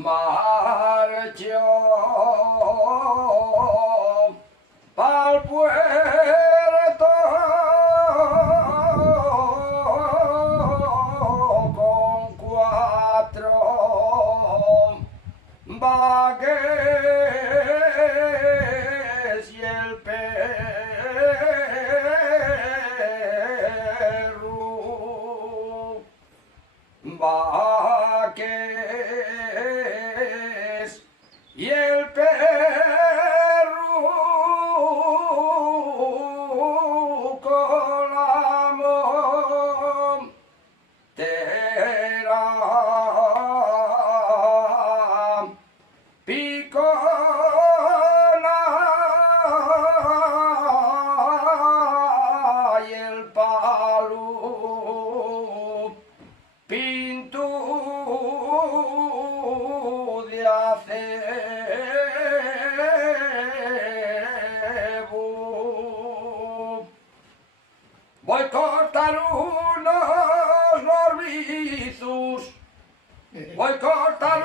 marchó pa'l puerto con 4 bagues y el perro. Baques y el perro con la montera picona y el palo pinto de acebo. Voy a cortar unos norbizos, voy a cortar